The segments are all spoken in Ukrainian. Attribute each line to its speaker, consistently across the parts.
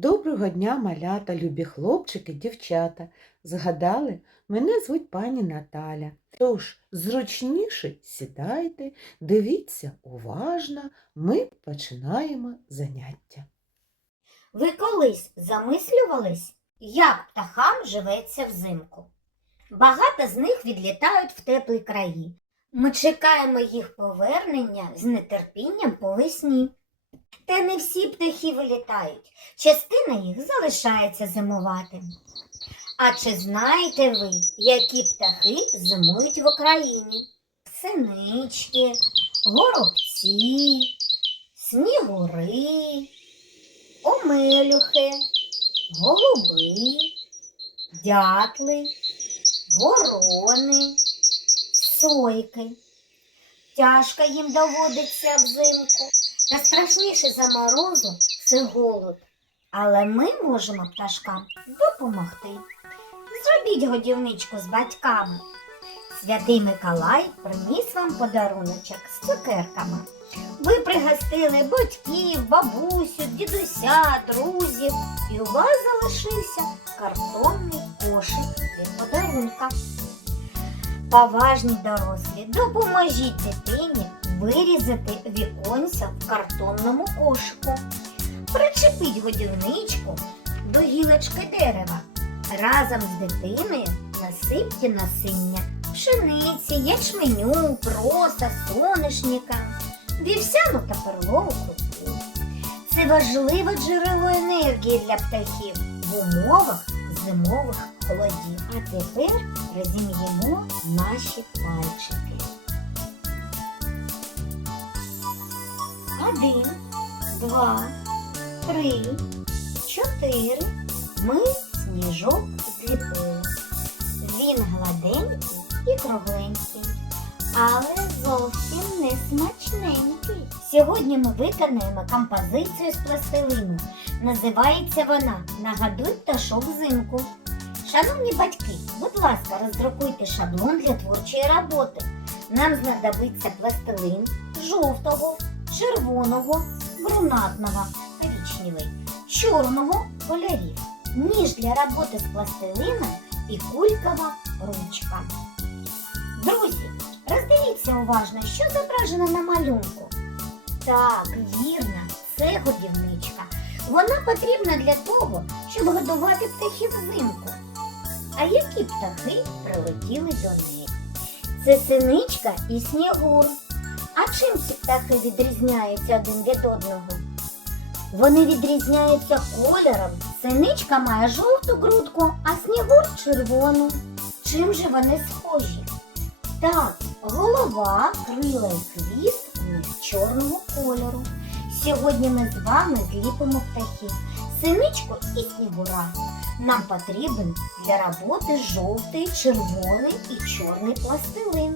Speaker 1: Доброго дня, малята, любі хлопчики, дівчата. Згадали, мене звуть пані Наталя. Тож зручніше сідайте, дивіться уважно, ми починаємо заняття.
Speaker 2: Ви колись замислювались, як птахам живеться взимку? Багато з них відлітають в теплі краї. Ми чекаємо їх повернення з нетерпінням по весні. Та не всі птахи вилітають, частина їх залишається зимувати. А чи знаєте ви, які птахи зимують в Україні? Синички, горобці, снігури, омелюхи, голуби, дятли, ворони, сойки. Тяжко їм доводиться взимку. Та страшніше за морозу це голод. Але ми можемо пташкам допомогти. Зробіть годівничку з батьками. Святий Миколай приніс вам подаруночок з цукерками. Ви пригостили батьків, бабусю, дідуся, друзів, і у вас залишився картонний кошик для подарунка. Поважні дорослі, допоможіть дитині вирізати віконця в картонному кошику. Причепіть годівничку до гілочки дерева. Разом з дитиною насипте насіння пшениці, ячменю, проса, соняшника, вівсяну та перлову крупу. Це важливе джерело енергії для птахів в умовах зимових холодів. А тепер розім'ємо наші пальчики. Один, два, три, чотири. Ми сніжок зліпили. Він гладенький і кругленький, але зовсім не смачненький. Сьогодні ми виконаємо композицію з пластилину. Називається вона Нагадуй пташок взимку. Шановні батьки, будь ласка, роздрукуйте шаблон для творчої роботи. Нам знадобиться пластилин жовтого, червоного, брунатного, коричневий, чорного кольорів, ніж для роботи з пластилином і кулькова ручка. Уважно, що зображено на малюнку. Так, вірно, це годівничка. Вона потрібна для того, щоб годувати птахів взимку. А які птахи прилетіли до неї? Це синичка і снігур. А чим ці птахи відрізняються один від одного? Вони відрізняються кольором. Синичка має жовту грудку, а снігур червону. Чим же вони схожі? Так, голова, крила і хвіст у чорного кольору. Сьогодні ми з вами зліпимо птахів, синичку і снігура. Нам потрібен для роботи жовтий, червоний і чорний пластилин.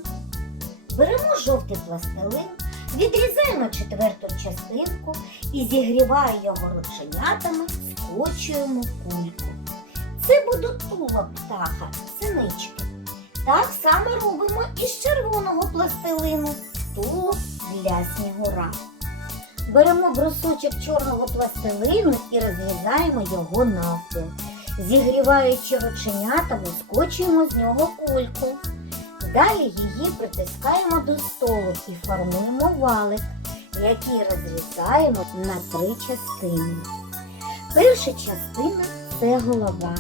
Speaker 2: Беремо жовтий пластилин, відрізаємо четверту частинку і зігріваємо його рученятами, скочуємо кульку. Це буде туло птаха, синички. Так само робимо і з червоного пластилину туло для снігура. Беремо брусочок чорного пластилину і розрізаємо його навпіл. Зігріваючи рученятами, скочуємо з нього кульку. Далі її притискаємо до столу і формуємо валик, який розрізаємо на три частини. Перша частина це голова,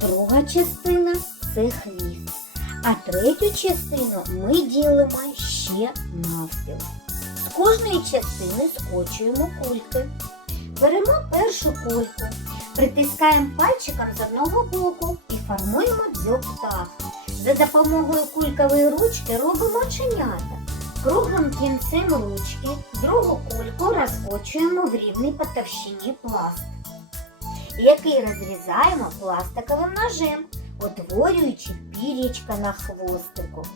Speaker 2: друга частина це хвіст, а третю частину ми ділимо ще навпіл. З кожної частини скочуємо кульки. Беремо першу кульку, притискаємо пальчиком з одного боку і формуємо дзьоб. За допомогою кулькової ручки робимо оченята. Круглим кінцем ручки другу кульку розкочуємо в рівний по товщині пласт, який розрізаємо пластиковим ножем, утворюючи пір'ячка на хвостику.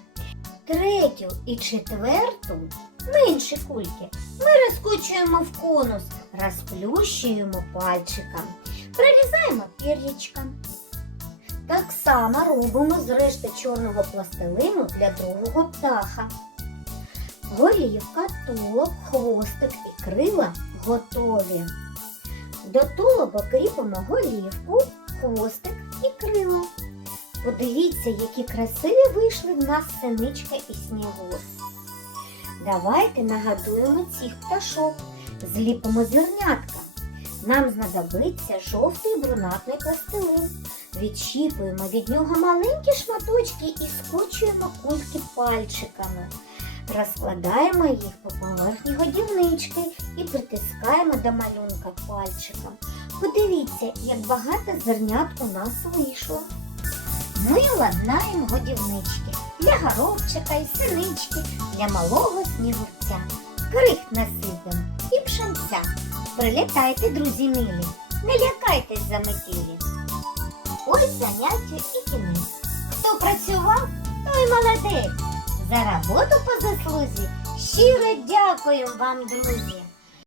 Speaker 2: Третю і четверту менші кульки ми розкочуємо в конус, розплющуємо пальчиком, прорізаємо пір'ячка. Так само робимо з решти чорного пластилину для другого птаха. Голівка, тулуб, хвостик і крила готові. До тулуба кріпимо голівку, хвостик і крила. Подивіться, які красиві вийшли в нас синичка і снігур. Давайте нагадуємо цих пташок, зліпимо зернятка. Нам знадобиться жовтий брунатний пластилин. Відщіпуємо від нього маленькі шматочки і скочуємо кульки пальчиками. Розкладаємо їх по поверхні годівнички і притискаємо до малюнка пальчиком. Подивіться, як багато зернят у нас вийшло. Ми ладнаємо годівнички для горобчика і синички, для малого снігурця. Крих насипемо і пшенця. Прилітайте, друзі милі, не лякайтесь за метілі. Ось заняття і кінець. Хто працював, той молодець. За роботу по заслузі щиро дякую вам, друзі.